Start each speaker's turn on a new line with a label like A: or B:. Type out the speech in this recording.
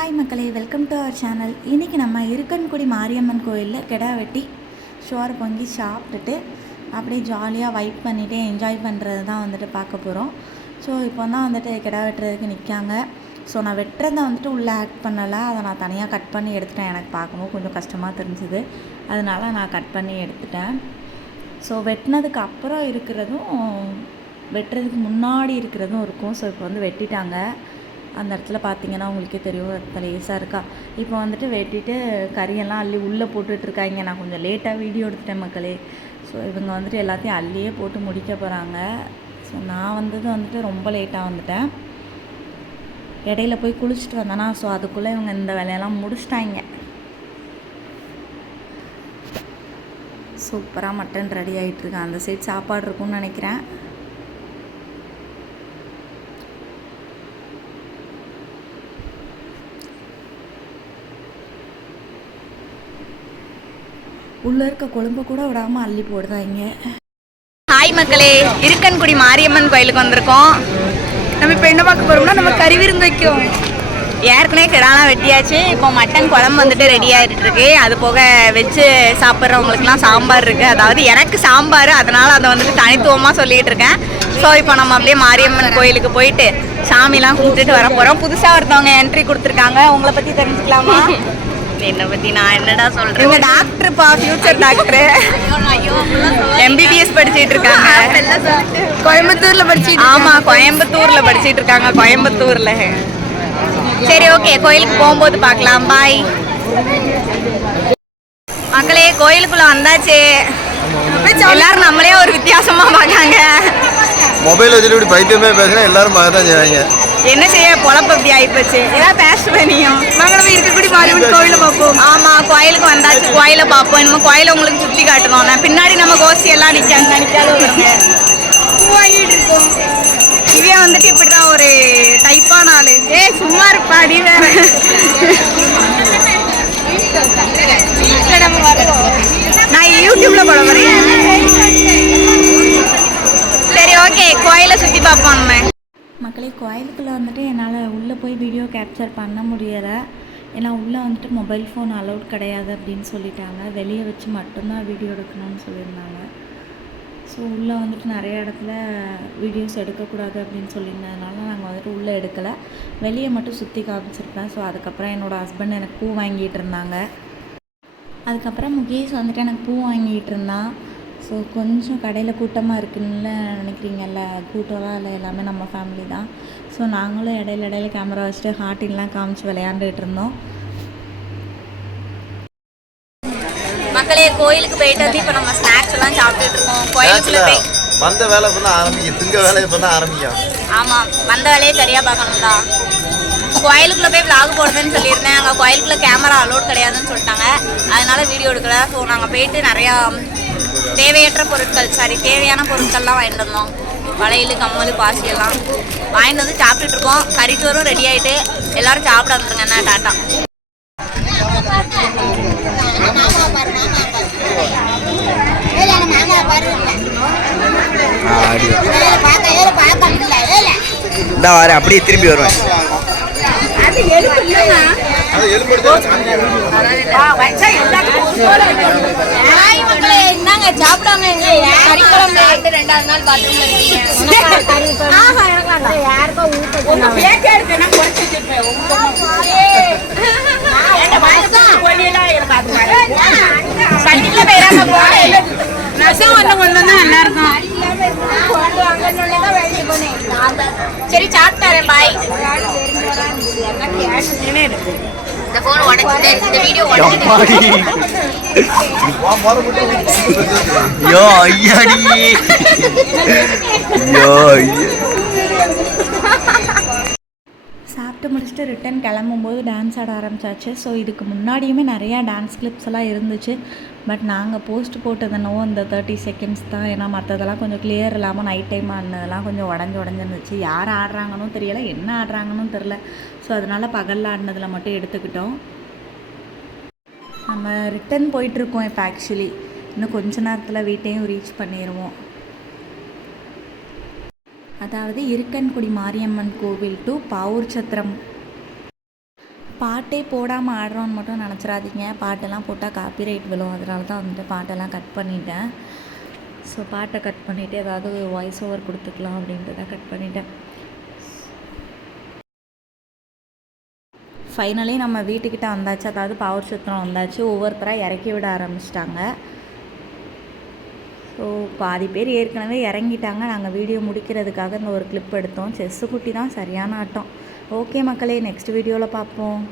A: Hi மக்களே. Welcome to our channel இன்றைக்கி நம்ம இருக்கன்குடி மாரியம்மன் கோயிலில் கிடா வெட்டி ஷோர் பொங்கி சாப்பிட்டுட்டு அப்படியே ஜாலியாக வைப் பண்ணிவிட்டு என்ஜாய் பண்ணுறது தான் வந்துட்டு பார்க்க போகிறோம் ஸோ இப்போ தான் வந்துட்டு கிடா வெட்டுறதுக்கு நிற்காங்க ஸோ நான் வெட்டுறதை வந்துட்டு உள்ளே ஆட் பண்ணலை. அதை நான் தனியாக கட் பண்ணி எடுத்துட்டேன். எனக்கு பார்க்கும்போது கொஞ்சம் கஷ்டமாக தெரிஞ்சுது. அதனால நான் கட் பண்ணி எடுத்துட்டேன். ஸோ வெட்டினதுக்கு அப்புறம் இருக்கிறதும் வெட்டுறதுக்கு முன்னாடி இருக்கிறதும் இருக்கும். ஸோ இப்போ வந்து வெட்டிட்டாங்க. அந்த இடத்துல பார்த்தீங்கன்னா உங்களுக்கே தெரியும் ரத்த லேசாக இருக்கா. இப்போ வந்துட்டு வெட்டிட்டு கறியெல்லாம் அள்ளி உள்ளே போட்டுட்ருக்காங்க நான் கொஞ்சம் லேட்டாக வீடியோ எடுத்துட்டேன் மக்களே. ஸோ இவங்க வந்துட்டு எல்லாத்தையும் அள்ளியே போட்டு முடிக்க போகிறாங்க ஸோ நான் வந்தது வந்துட்டு ரொம்ப லேட்டாக வந்துட்டேன். இடையில போய் குளிச்சுட்டு வந்தேன்னா ஸோ அதுக்குள்ளே இவங்க இந்த வேலையெல்லாம் முடிச்சிட்டாங்க. சூப்பராக மட்டன் ரெடி ஆகிட்டுருக்கு அந்த சைட் சாப்பாடு இருக்கும்னு நினைக்கிறேன். உள்ளே இருக்க குழம்பு கூட விடாமல் அள்ளி போடுதாங்க
B: ஹாய் மக்களே இருக்கன்குடி மாரியம்மன் கோயிலுக்கு வந்திருக்கோம். நம்ம இப்போ என்ன பார்க்க போறோம்னா நம்ம கறி விருந்து வைக்கும் ஏற்கனவே கிடாலாம் வெட்டியாச்சு. இப்போ மட்டன் குழம்பு வந்துட்டு ரெடி ஆகிட்டு இருக்கு அது போக வச்சு சாப்பிட்றவங்களுக்குலாம் சாம்பார் இருக்கு. அதாவது எனக்கு சாம்பார் அதனால அதை வந்துட்டு தனித்துவமாக சொல்லிட்டு இருக்கேன். ஸோ இப்போ நம்ம அப்படியே மாரியம்மன் கோயிலுக்கு போயிட்டு சாமிலாம் கும்பிட்டுட்டு வர போகிறோம் புதுசாக ஒருத்தவங்க என்ட்ரி கொடுத்துருக்காங்க. உங்களை பற்றி தெரிஞ்சுக்கலாமா? என்னை பற்றி நான் என்னடா சொல்கிறேன் இவங்க டாக்டர்ப்பா ஃபியூச்சர் டாக்டர் எம்பிபிஎஸ் படிச்சிட்டு இருக்காங்க. கோயம்புத்தூர்ல படிச்சிட்டு ஆமா கோயம்புத்தூர்ல படிச்சிட்டு இருக்காங்க கோயம்புத்தூர்ல. சரி ஓகே கோயிலுக்கு போகும்போது பார்க்கலாம். பாய் மக்களே கோயிலுக்குள்ள வந்தாச்சு. எல்லாரும் நம்மளே ஒரு வித்தியாசமா பார்க்காங்க
C: மொபைல் வச்சுட்டு இப்படி பைத்தியமே பேசினா எல்லாரும் பார்க்க தான் செய்வாங்க.
B: என்ன செய்ய பொழப்பு அப்படி ஆயிப்போச்சு. ஏதாவது பேசுவேன் நீயும். மங்களமே இருக்கக்கூடிய மாரியம்மன் கோயில பார்ப்போம். ஆமா கோயிலுக்கு வந்தாச்சு. கோயில பார்ப்போம். நம்ம கோயில உங்களுக்கு சுத்தி காட்டணும் நான் பின்னாடி நம்ம கோசி எல்லாம் நிக்காங்க. நிக்காத வாங்கிட்டு இருக்கோம். இவே வந்துட்டு இப்படிதான் ஒரு டைப்பான ஆளு ஏ சும்மா இருப்பா நீ வேற. நான் யூடியூப்ல போட வரேன் சரி ஓகே. கோயிலை சுத்தி பார்ப்போம் நம்ம.
A: மக்களே கோயிலுக்குள்ளே வந்துட்டு என்னால் உள்ளே போய் வீடியோ கேப்சர் பண்ண முடியலை. ஏன்னா உள்ளே வந்துட்டு மொபைல் ஃபோன் அலௌட் கிடையாது அப்படின்னு சொல்லிட்டாங்க. வெளியே வச்சு மட்டும்தான் வீடியோ எடுக்கணும்னு சொல்லியிருந்தாங்க. ஸோ உள்ளே வந்துட்டு நிறைய இடத்துல வீடியோஸ் எடுக்கக்கூடாது அப்படின்னு சொல்லியிருந்ததுனால நாங்கள் வந்துட்டு உள்ளே எடுக்கலை. வெளியே மட்டும் சுற்றி காமிச்சிருப்பேன். ஸோ அதுக்கப்புறம் என்னோடய ஹஸ்பண்ட் எனக்கு பூ வாங்கிட்டு இருந்தாங்க. அதுக்கப்புறம் முகேஷ் வந்துட்டு எனக்கு பூ வாங்கிட்டு இருந்தான். ஸோ கொஞ்சம் கடையில் கூட்டமாக இருக்குன்னு நினைக்கிறீங்கல்ல? கூட்டம்லாம் இல்லை எல்லாமே நம்ம ஃபேமிலி தான். ஸோ நாங்களும் இடையில இடையில கேமரா வச்சுட்டு ஹார்ட்டின்லாம் காமிச்சு விளையாண்டுட்டு இருந்தோம்.
B: மக்களே கோயிலுக்கு போயிட்டு வந்து இப்போ நம்ம ஸ்நாக்ஸ் எல்லாம் சாப்பிட்டுட்டு இருக்கோம். கோயிலுக்குள்ள போய்
C: வந்த வேலை இப்போ தான் ஆரம்பிக்கும் திங்க வேலை இப்போ தான் ஆரம்பிக்கும்.
B: ஆமாம் வந்த வேலையை சரியாக பார்க்கணும்டா. கோயிலுக்குள்ள போய் vlog போடுறேன்னு சொல்லியிருந்தேன். அங்கே கோயிலுக்குள்ள கேமரா அலோட் கிடையாதுன்னு சொல்லிட்டாங்க. அதனால வீடியோ எடுக்கல. ஸோ நாங்கள் போயிட்டு நிறையா தேவையற்ற பொருட்கள் சாரி தேவையான பொருட்கள்லாம் வாங்கிட்டு வந்தோம். வளையல் கம்மல் பாசி எல்லாம் வாங்கிட்டு வந்து சாப்பிட்டுட்டு இருக்கோம். கறிச்சோறும் ரெடி ஆயிட்டு எல்லாரும் சாப்பிட வந்துருங்க என்ன டாட்டா.
D: இந்த வரேன் அப்படியே திரும்பி வருவேன்.
C: அது எலும்பு
B: ஹாய் மக்களே என்னங்க சாப்பிடாம எங்க கறிக்குழம்பு ரெண்டாவது நாள் பாத்ரூம்ல இருக்கீங்க? ஆஹா எனக்கு வேண்டாம். யாருக்கோ ஊத்த உங்க பேச்ச எடுத்தேனா குறைச்சு வச்சிருப்பேன். சட்டில பேராம போறேன் ரசம் ஒண்ணு கொண்டு வந்தா நல்லா இருக்கும். சரி சாப்பிட்டாரேன் பாய் இந்த போன் உடஞ்சிட்டே இந்த வீடியோ உடஞ்சிட்டே
D: ஐயோ ஐயாடி. ஐயோ.
A: சாப்பிட்டு முடிச்சுட்டு ரிட்டன் கிளம்பும்போது டான்ஸ் ஆட ஆரம்பிச்சாச்சு. ஸோ இதுக்கு முன்னாடியுமே நிறையா டான்ஸ் கிளிப்ஸ் எல்லாம் இருந்துச்சு. பட் நாங்கள் போஸ்ட் போட்டதுனவோ இந்த தேர்ட்டி செகண்ட்ஸ் தான். ஏன்னா மற்றதெல்லாம் கொஞ்சம் கிளியர் இல்லாமல் நைட் டைம் ஆடினதெல்லாம் கொஞ்சம் உடஞ்சி உடஞ்சிருந்துச்சு. யார் ஆடுறாங்கன்னு தெரியல என்ன ஆடுறாங்கன்னு தெரில ஸோ அதனால் பகலில் ஆடினதில் மட்டும் எடுத்துக்கிட்டோம். நம்ம ரிட்டன் போயிட்டுருக்கோம் இப்போ ஆக்சுவலி இன்னும் கொஞ்ச நேரத்தில் வீட்டையும் ரீச் பண்ணிடுவோம் அதாவது இருக்கன்குடி மாரியம்மன் கோவில் டு பாவூர் சத்திரம். பாட்டே போடாமல் ஆடுறோன்னு மட்டும் நினச்சிடாதீங்க. பாட்டெல்லாம் போட்டால் காப்பிரைட் விழும். அதனால தான் வந்துட்டு பாட்டெல்லாம் கட் பண்ணிட்டேன். ஸோ பாட்டை கட் பண்ணிவிட்டு ஏதாவது வாய்ஸ் ஓவர் கொடுத்துக்கலாம் அப்படின்றத கட் பண்ணிட்டேன். ஃபைனலி நம்ம வீட்டுக்கிட்ட வந்தாச்சு. அதாவது பவர் சுத்திரம் வந்தாச்சு. ஒவ்வொருத்தராக இறக்கி விட ஆரம்பிச்சிட்டாங்க. ஸோ பாதி பேர் ஏற்கனவே இறங்கிட்டாங்க. நாங்கள் வீடியோ முடிக்கிறதுக்காக இந்த ஒரு கிளிப் எடுத்தோம். செஸ்ஸு குட்டி தான் சரியான ஆட்டம். ஓகே மக்களே நெக்ஸ்ட் வீடியோவில் பார்ப்போம்.